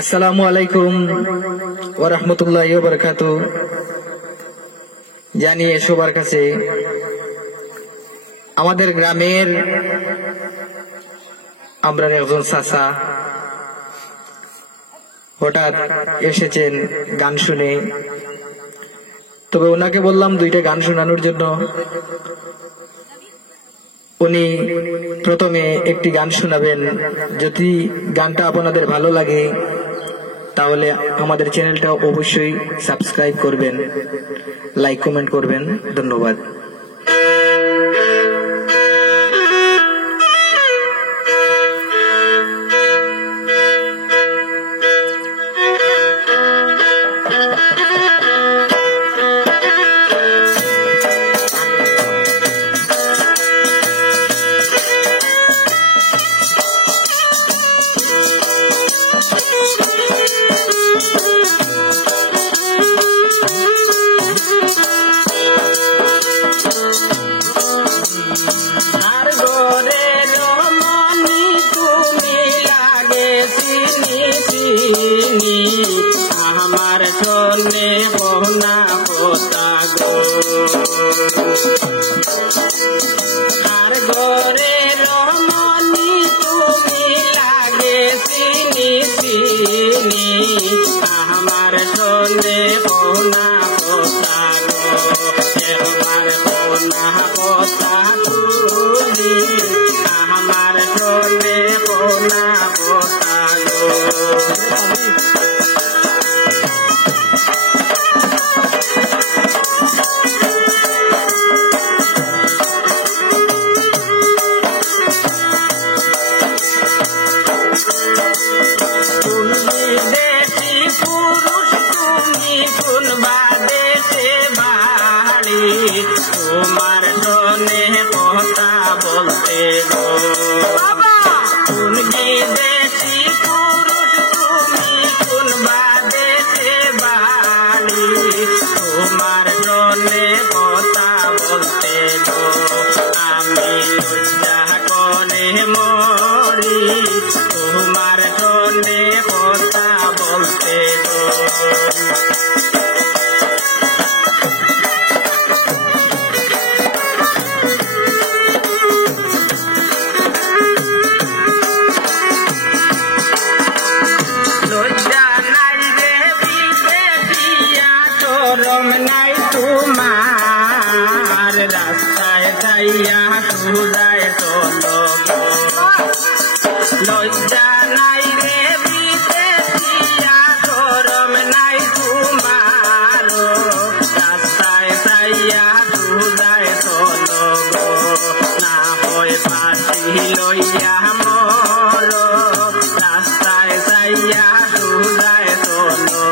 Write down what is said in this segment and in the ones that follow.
আসসালামু আলাইকুম ওয়া রাহমাতুল্লাহি ওয়া বারাকাতুহু। জানিয়ে সবার কাছে আমাদের গ্রামের আমরা একজন চাচা হঠাৎ এসেছেন গান শুনে, তবে ওনাকে বললাম দুইটা গান শোনানোর জন্য। উনি প্রথমে একটি গান শোনাবেন। যদি গানটা আপনাদের ভালো লাগে তাহলে আমাদের চ্যানেলটা অবশ্যই সাবস্ক্রাইব করবেন, লাইক কমেন্ট করবেন। ধন্যবাদ। আমার চলে বহনা পোতা গো আর গোরে রমণী তুমি লাগে চিনি চিনি আমার চলে বহনা পোতা গো একবার বহনা পোতা তুলি আমার চলে বহনা পোতা গো। তোমার জনে কথা বলতে গো কোন বিদেশি পুরুষ তুমি কোন বাদেশে বাড়ি তোমার জনে কথা বলতে গো আমি লজ্জা করে মরি তোমার জনে কথা বলতে গো। নাই তোমার রাস্তায় যাইয়া সুদায় চলো লজ্জা নাই রে বিদেশিয়া গরম নাই তোমার রাস্তায় যাইয়া সুদায় চলো না হয় পাশি লইয়া মর রাস্তায় যাইয়া সুদায় চলো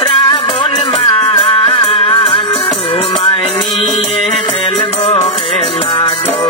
শ্রাবণ মাস তোমায় নিয়ে ফেলবো খেলা গো